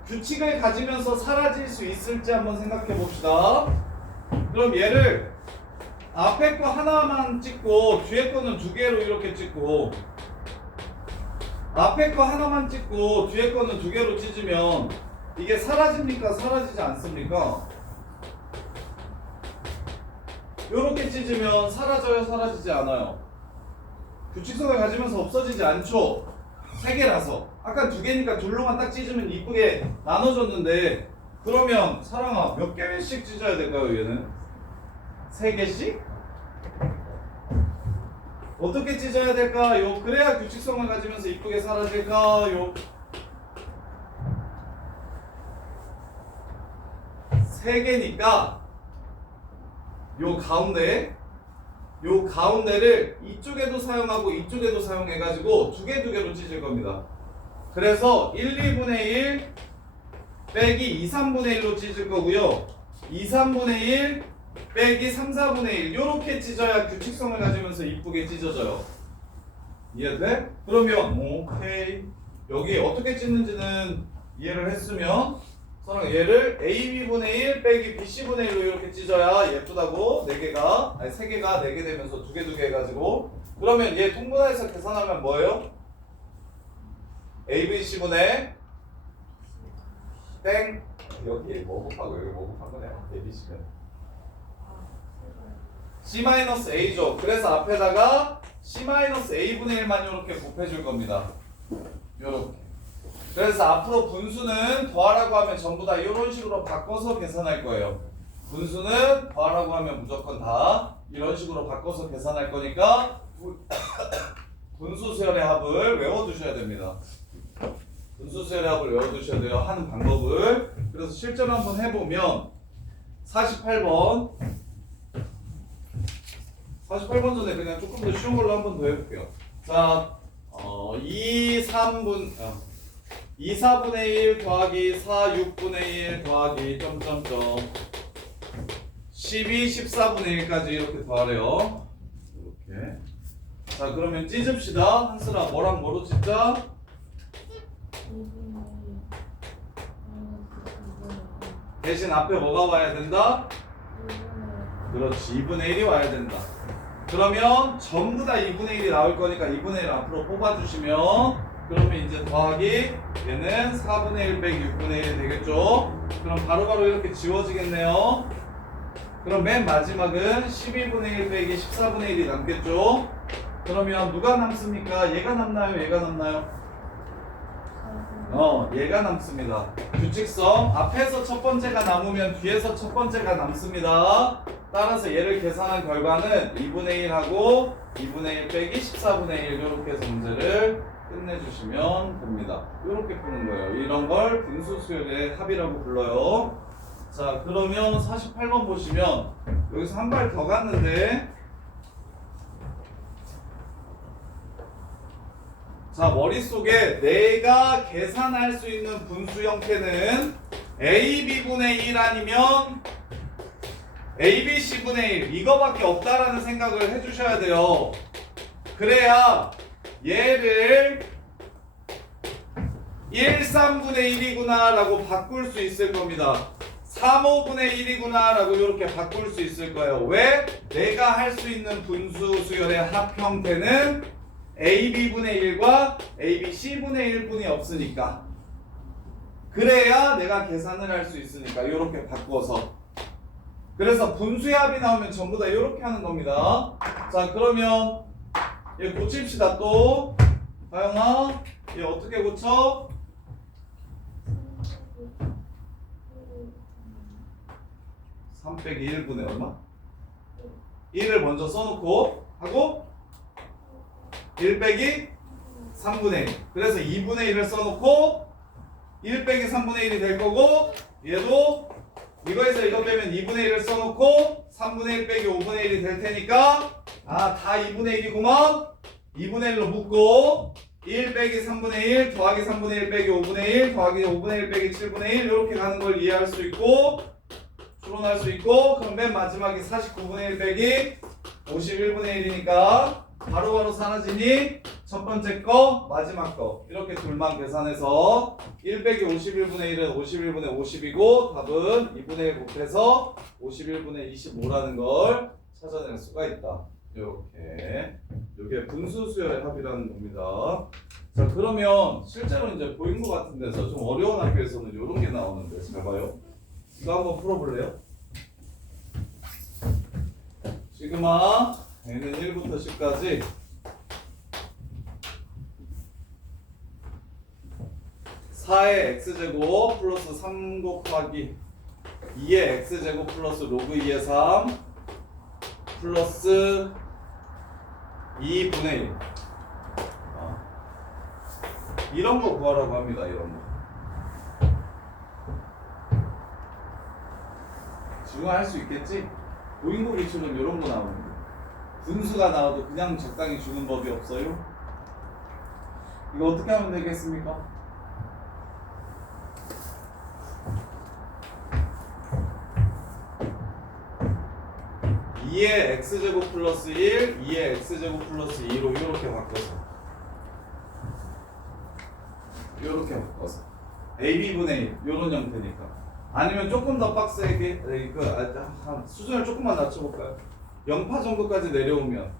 규칙을 가지면서 사라질 수 있을지 한번 생각해 봅시다. 그럼 얘를 앞에 거 하나만 찍고 뒤에 거는 두 개로 이렇게 찍고 앞에 거 하나만 찍고 뒤에 거는 두 개로 찢으면 이게 사라집니까? 사라지지 않습니까? 이렇게 찢으면 사라져요? 사라지지 않아요? 규칙성을 가지면서 없어지지 않죠? 세 개라서 아까 두 개니까 둘로만 딱 찢으면 이쁘게 나눠졌는데 그러면 사랑아 몇 개씩 찢어야 될까요? 얘는? 3개씩? 어떻게 찢어야 될까요? 그래야 규칙성을 가지면서 이쁘게 사라질까요? 3개니까 요 가운데를 이쪽에도 사용하고 이쪽에도 사용해가지고 두 개로 찢을 겁니다. 그래서 1, 2분의 1 빼기 2, 3분의 1로 찢을 거고요. 2, 3분의 1 빼기 3, 4분의 1 요렇게 찢어야 규칙성을 가지면서 이쁘게 찢어져요. 이해돼? 그러면 오케이. 여기 어떻게 찢는지는 이해를 했으면 얘를 AB분의 1 빼기 BC분의 1로 이렇게 찢어야 예쁘다고 4개가 아니 3개가 4개 되면서 2개 해가지고 그러면 얘 통분해서 계산하면 뭐예요? ABC분의 땡 여기에 뭐 곱하고 여기 뭐 곱한 거네. 내리시면 C-A죠. 그래서 앞에다가 C-A분의 1만 이렇게 곱해줄 겁니다. 요렇게. 그래서 앞으로 분수는 더하라고 하면 전부 다 이런 식으로 바꿔서 계산할 거예요. 분수는 더하라고 하면 무조건 다 이런 식으로 바꿔서 계산할 거니까 분수 수열의 합을 외워두셔야 됩니다. 분수 수열의 합을 외워두셔야 돼요. 하는 방법을. 그래서 실제로 한번 해보면 48번 전에 그냥 조금 더 쉬운 걸로 한번 더 해볼게요. 자, 2, 4분의 1 더하기 4, 6분의 1 더하기 점점점 12, 14분의 1까지 이렇게 더하래요. 이렇게. 자, 그러면 찢읍시다. 한슬아, 뭐랑 뭐로 찢자? 대신 앞에 뭐가 와야 된다? 그렇지, 2분의 1이 와야 된다. 그러면 전부 다 2분의 1이 나올 거니까 2분의 1 앞으로 뽑아주시면 그러면 이제 더하기 얘는 4분의 1 빼기 6분의 1이 되겠죠? 그럼 바로바로 이렇게 지워지겠네요. 그럼 맨 마지막은 12분의 1 빼기 14분의 1이 남겠죠? 그러면 누가 남습니까? 얘가 남나요? 얘가 남나요? 얘가 남습니다. 규칙성 앞에서 첫 번째가 남으면 뒤에서 첫 번째가 남습니다. 따라서 얘를 계산한 결과는 2분의 1하고 2분의 1 빼기 14분의 1 이렇게 해서 문제를 끝내주시면 됩니다. 이렇게 푸는 거예요. 이런 걸 분수 수열의 합이라고 불러요. 자, 그러면 48번 보시면 여기서 한 발 더 갔는데 자, 머릿속에 내가 계산할 수 있는 분수 형태는 AB분의 1 아니면 ABC분의 1 이거밖에 없다라는 생각을 해주셔야 돼요. 그래야 얘를 1, 3분의 1이구나 라고 바꿀 수 있을 겁니다. 3, 5분의 1이구나 라고 이렇게 바꿀 수 있을 거예요. 왜? 내가 할 수 있는 분수 수열의 합 형태는 AB분의 1과 ABC분의 1뿐이 없으니까. 그래야 내가 계산을 할 수 있으니까 이렇게 바꿔서. 그래서 분수의 합이 나오면 전부 다 이렇게 하는 겁니다. 자, 그러면 얘 고칩시다. 또 다영아, 얘 어떻게 고쳐? (3 빼기 1분의) 얼마? 1을 먼저 써놓고 하고 1 빼기 3분의 1. 그래서 2분의 1을 써놓고 1 빼기 3분의 1이 될 거고, 얘도 이거에서 이거 빼면 2분의 1을 써놓고 3분의 1 빼기 5분의 1이 될 테니까 다 2분의 1이구먼. 2분의 1로 묶고 1 빼기 3분의 1 더하기 3분의 1 빼기 5분의 1 더하기 5분의 1 빼기 7분의 1 이렇게 가는 걸 이해할 수 있고 추론할 수 있고, 그럼 맨 마지막에 49분의 1 빼기 51분의 1이니까 바로바로 사라지니 첫 번째 거 마지막 거 이렇게 둘만 계산해서 1 빼기 51분의 1은 51분의 50이고 답은 2분의 1 곱해서 51분의 25라는 걸 찾아낼 수가 있다. 이렇게 이게 분수 수열의 합이라는 겁니다. 자, 그러면 실제로 이제 보인 것 같은 데서 좀 어려운 학교에서는 이런 게 나오는데 잘 봐요. 이거 한번 풀어볼래요? 시그마 N은 1부터 10까지 (4의 x제곱) 플러스 3 곱하기 2의 x제곱 플러스 로그 2의 3 플러스 2분의 1 이런 거 구하라고 합니다. 이런 거 지금 할 수 있겠지? 보인고 기출은 이런 거 나오는데 분수가 나와도 그냥 적당히 주는 법이 없어요? 이거 어떻게 하면 되겠습니까? (2의 x제곱 플러스 1) (2의 x제곱 플러스 2로) 이렇게 바꿔서 AB분의 1 이런 형태니까. 아니면 조금 더 빡세게 수준을 조금만 낮춰볼까요? 0파 정도까지 내려오면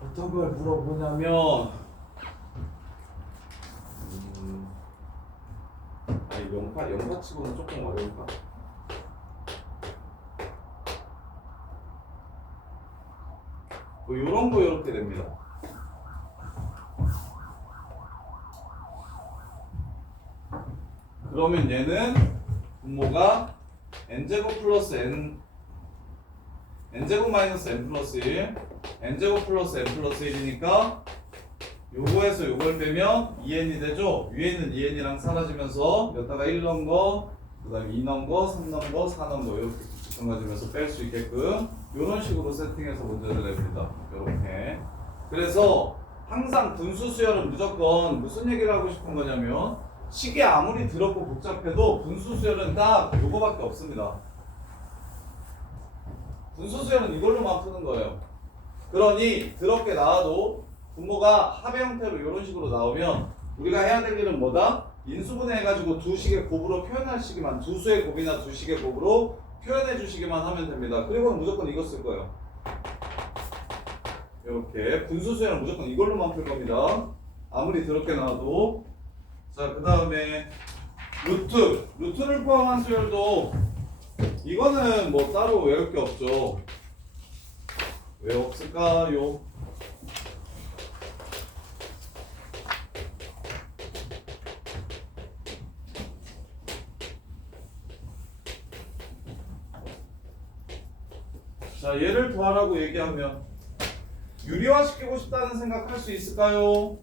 어떤 걸 물어보냐면 영파 치고는 조금 어려울까? 뭐 요런 거 요렇게 됩니다. 그러면 얘는 분모가 n제곱 플러스 n제곱 마이너스 n 플러스 1 n제곱 플러스 n 플러스 1이니까 요거에서 요걸 빼면 2n이 되죠? 위에 있는 2n이랑 사라지면서 여기다가 1 넣은 거, 그 다음에 2 넣은 거, 3 넣은 거, 4 넣은 거 이렇게 마찬가지면서 뺄 수 있게끔 이런 식으로 세팅해서 문제를 냅니다. 이렇게. 그래서 항상 분수 수열은 무조건 무슨 얘기를 하고 싶은 거냐면 식이 아무리 더럽고 복잡해도 분수 수열은 딱 요거밖에 없습니다. 분수 수열은 이걸로만 푸는 거예요. 그러니 더럽게 나와도 분모가 합의 형태로 이런 식으로 나오면 우리가 해야 될 일은 뭐다? 인수분해 해가지고 두 식의 곱으로 표현할 시기만, 두 수의 곱이나 두 식의 곱으로 표현해 주시기만 하면 됩니다. 그리고 무조건 이거 쓸 거예요. 이렇게 분수 수열은 무조건 이걸로만 풀 겁니다. 아무리 더럽게 나와도. 자, 그 다음에 루트를 포함한 수열도 이거는 뭐 따로 외울 게 없죠. 왜 없을까요? 자, 얘를 더하라고 얘기하면 유리화시키고 싶다는 생각할 수 있을까요?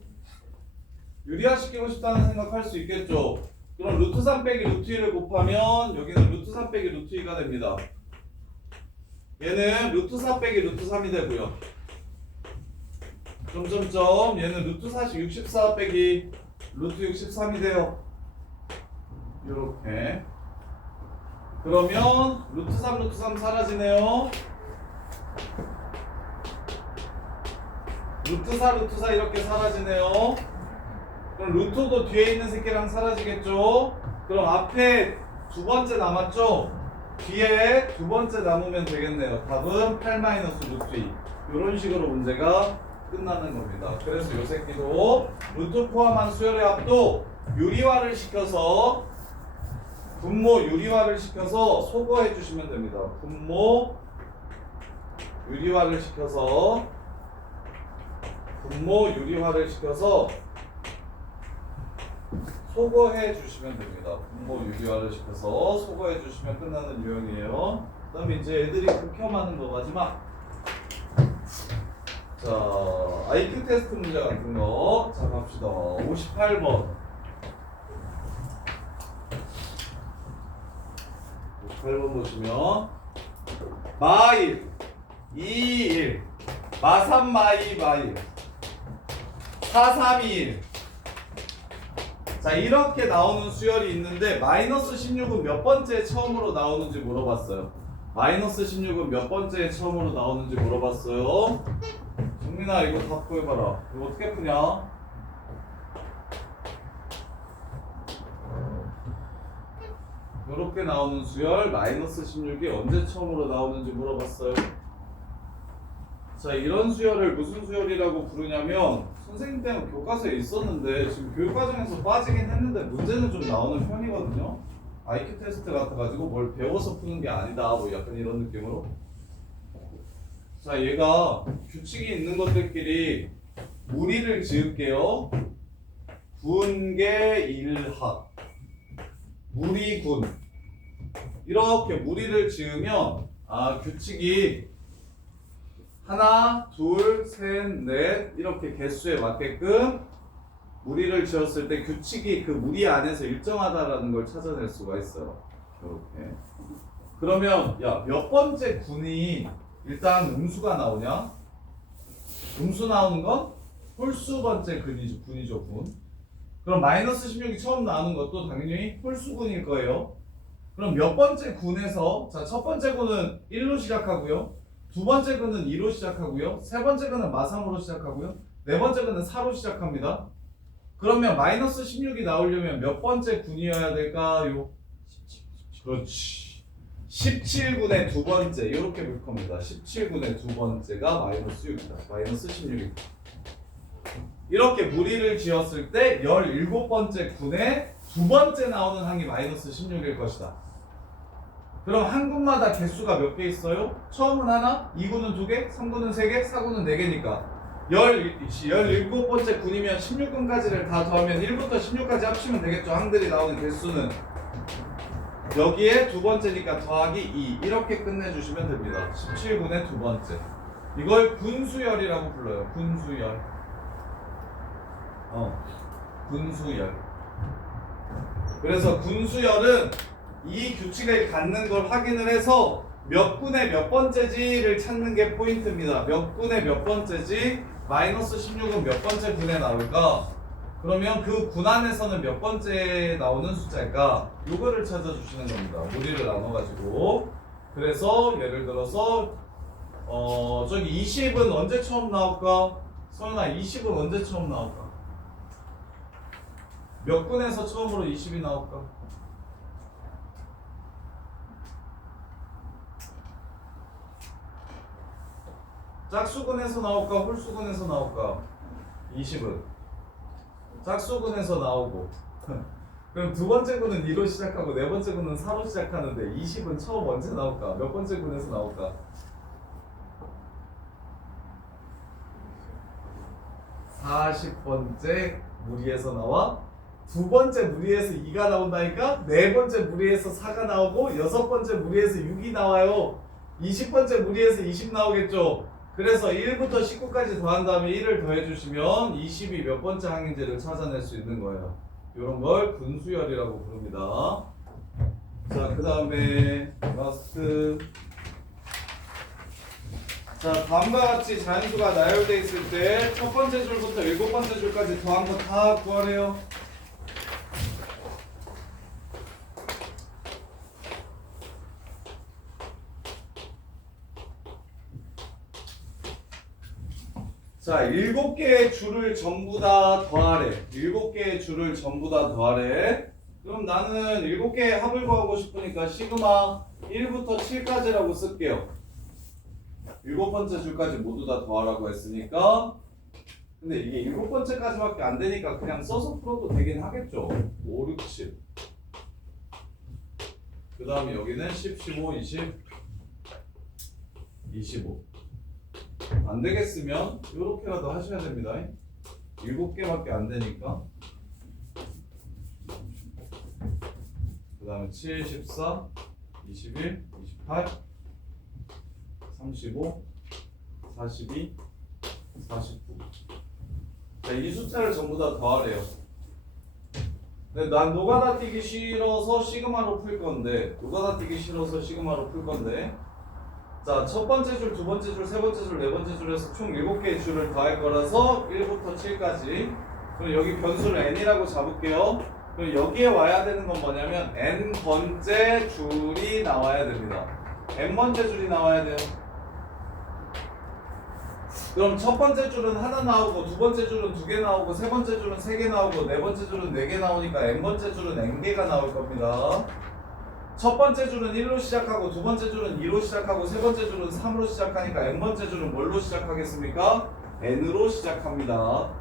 유리화시키고 싶다는 생각할 수 있겠죠. 그럼 루트 3 빼기 루트 2를 곱하면 여기는 루트 3 빼기 루트 2가 됩니다. 얘는 루트 4 빼기 루트 3이 되고요. 점점점 얘는 루트 64 빼기 루트 63이 돼요. 요렇게. 그러면 루트 3 사라지네요. 루트 4 이렇게 사라지네요. 그럼 루트도 뒤에 있는 새끼랑 사라지겠죠? 그럼 앞에 두 번째 남았죠? 뒤에 두 번째 남으면 되겠네요. 답은 8-루트 2. 이런 식으로 문제가 끝나는 겁니다. 그래서 요 새끼도 루트 포함한 수열의 합도 유리화를 시켜서 분모 유리화를 시켜서 소거해 주시면 됩니다. 분모 유리화를 시켜서 소거해 주시면 됩니다. 분모 유리화를 시켜서 소거해 주시면 끝나는 유형이에요. 그 다음에 이제 애들이 극혐하는 거 마지막. 자, IQ 테스트 문제 같은 거. 자, 갑시다. 58번. 58번 보시면 마1, 2, 1, 마3, 마2, 마1, 4, 3, 2, 1. 자, 이렇게 나오는 수열이 있는데 마이너스 16은 몇 번째 처음으로 나오는지 물어봤어요. 마이너스 16은 몇 번째 처음으로 나오는지 물어봤어요. 정민아, 이거 다 구해봐라. 이거 어떻게 푸냐? 이렇게 나오는 수열 마이너스 16이 언제 처음으로 나오는지 물어봤어요. 자, 이런 수열을 무슨 수열이라고 부르냐면 선생님 때문에 교과서에 있었는데 지금 교육과정에서 빠지긴 했는데 문제는 좀 나오는 편이거든요. IQ 테스트 같아가지고 뭘 배워서 푸는 게 아니다 뭐 약간 이런 느낌으로. 자, 얘가 규칙이 있는 것들끼리 무리를 지을게요. 군계 일학 무리군 이렇게 무리를 지으면 규칙이 하나, 둘, 셋, 넷 이렇게 개수에 맞게끔 무리를 지었을 때 규칙이 그 무리 안에서 일정하다라는 걸 찾아낼 수가 있어요. 이렇게. 그러면 몇 번째 군이 일단 음수가 나오냐? 음수 나오는 건 홀수 번째 군이죠, 군. 그럼 마이너스 16이 처음 나오는 것도 당연히 홀수군일 거예요. 그럼 몇 번째 군에서 자, 첫 번째 군은 1로 시작하고요. 두 번째 근은 2로 시작하고요. 세 번째 근은 마3으로 시작하고요. 네 번째 근은 4로 시작합니다. 그러면 마이너스 16이 나오려면 몇 번째 군이어야 될까요? 17. 그렇지. 17군의 두 번째 이렇게 볼 겁니다. 17군의 두 번째가 마이너스 6이다. 마이너스 16이다. 이렇게 무리를 지었을 때 17번째 군에 두 번째 나오는 항이 마이너스 16일 것이다. 그럼 한 군마다 개수가 몇 개 있어요? 처음은 하나, 2군은 2개, 3군은 3개, 4군은 4개니까 17번째 군이면 16군까지를 다 더하면 1부터 16까지 합치면 되겠죠. 항들이 나오는 개수는 여기에 두 번째니까 더하기 2 이렇게 끝내주시면 됩니다. 17군의 두 번째, 이걸 군수열이라고 불러요. 군수열. 군수열. 그래서 군수열은 이 규칙을 갖는 걸 확인을 해서 몇 군의 몇 번째지를 찾는 게 포인트입니다. 몇 군의 몇 번째지, 마이너스 16은 몇 번째 군에 나올까? 그러면 그 군 안에서는 몇 번째 나오는 숫자일까? 요거를 찾아주시는 겁니다. 무리를 나눠가지고. 그래서 예를 들어서 저기 20은 언제 처음 나올까? 서연아, 20은 언제 처음 나올까? 몇 군에서 처음으로 20이 나올까? 짝수근에서 나올까? 홀수근에서 나올까? 20은 짝수근에서 나오고 그럼 두 번째 군은 2로 시작하고 네 번째 군은 4로 시작하는데 20은 처음 언제 나올까? 몇 번째 군에서 나올까? 40번째 무리에서 나와? 두 번째 무리에서 2가 나온다니까? 네 번째 무리에서 4가 나오고 여섯 번째 무리에서 6이 나와요. 20번째 무리에서 20 나오겠죠? 그래서 1부터 19까지 더한 다음에 1을 더해주시면 20이 몇 번째 항인지를 찾아낼 수 있는 거예요. 이런 걸 군수열이라고 부릅니다. 자, 그 다음에 라스트. 자, 다음과 같이 자연수가 나열되어 있을 때 첫 번째 줄부터 7번째 줄까지 더한 거 다 구하래요. 자, 7개의 줄을 전부 다 더하래. 7개의 줄을 전부 다 더하래. 그럼 나는 7개의 합을 구하고 싶으니까 시그마 1부터 7까지라고 쓸게요. 7번째 줄까지 모두 다 더하라고 했으니까. 근데 이게 7번째까지밖에 안 되니까 그냥 써서 풀어도 되긴 하겠죠. 5, 6, 7. 그 다음에 여기는 10, 15, 20, 25. 안 되겠으면 이렇게라도 하셔야 됩니다. 7개밖에 안 되니까. 그 다음에 7, 14, 21, 28, 35, 42, 49. 자, 이 숫자를 전부 다 더하래요. 근데 난 노가다 뛰기 싫어서 시그마로 풀 건데, 노가다 뛰기 싫어서 시그마로 풀 건데, 자, 첫 번째 줄, 두 번째 줄, 세 번째 줄, 네 번째 줄에서 총 7개의 줄을 더할 거라서 1부터 7까지. 그럼 여기 변수를 n이라고 잡을게요. 그럼 여기에 와야 되는 건 뭐냐면 n번째 줄이 나와야 됩니다. n번째 줄이 나와야 돼요. 그럼 첫 번째 줄은 하나 나오고, 두 번째 줄은 2개 나오고, 세 번째 줄은 3개 나오고, 네 번째 줄은 4개 나오니까 n번째 줄은 n개가 나올 겁니다. 첫 번째 줄은 1로 시작하고, 두 번째 줄은 2로 시작하고, 세 번째 줄은 3으로 시작하니까 n번째 줄은 뭘로 시작하겠습니까? n으로 시작합니다.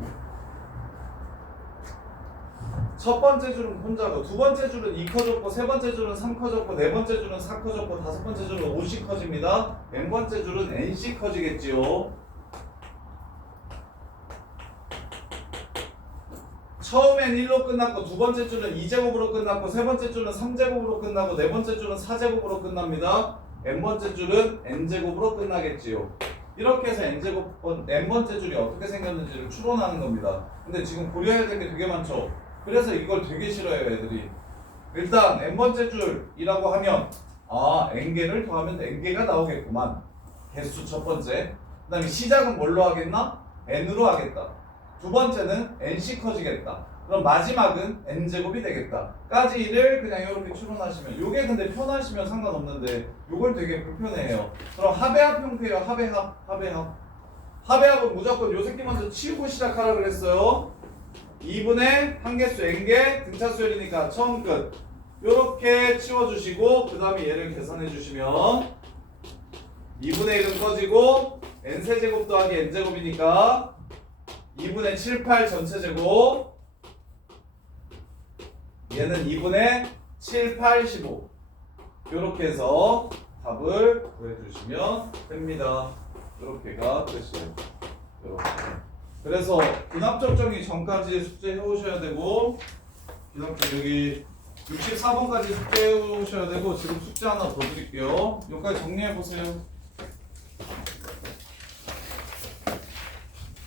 첫 번째 줄은 혼자고, 두 번째 줄은 2 커졌고, 세 번째 줄은 3 커졌고, 네 번째 줄은 4 커졌고, 다섯 번째 줄은 5씩 커집니다. n번째 줄은 n씩 커지겠지요. 처음엔 1로 끝났고, 두 번째 줄은 2제곱으로 끝났고, 세 번째 줄은 3제곱으로 끝나고, 네 번째 줄은 4제곱으로 끝납니다. n번째 줄은 n제곱으로 끝나겠지요. 이렇게 해서 n번째 줄이 어떻게 생겼는지를 추론하는 겁니다. 근데 지금 고려해야 될 게 되게 많죠. 그래서 이걸 되게 싫어해요, 애들이. 일단 n번째 줄이라고 하면 n개를 더하면 n개가 나오겠구만. 개수 첫 번째. 그 다음에 시작은 뭘로 하겠나? n으로 하겠다. 두 번째는 n씩 커지겠다. 그럼 마지막은 n제곱이 되겠다. 까지를 그냥 이렇게 추론하시면, 요게 근데 편하시면 상관없는데 요걸 되게 불편해해요. 그럼 합의 합 형태예요. 합의 합. 합의 합은 무조건 요 새끼 먼저 치우고 시작하라 그랬어요. 2분의 한개수 n개, 등차수열이니까 처음 끝. 요렇게 치워주시고, 그 다음에 얘를 계산해 주시면 2분의 1은 꺼지고 n세제곱 더하기 n제곱이니까 2분의 7, 8 전체 제곱 얘는 2분의 7, 8, 15 이렇게 해서 답을 구해주시면 됩니다. 이렇게가 끝이에요. 이렇게. 그래서 기납적 정의 전까지 숙제 해오셔야 되고 기납적 여기 64번까지 숙제 해오셔야 되고 지금 숙제 하나 더 드릴게요. 여기까지 정리해 보세요.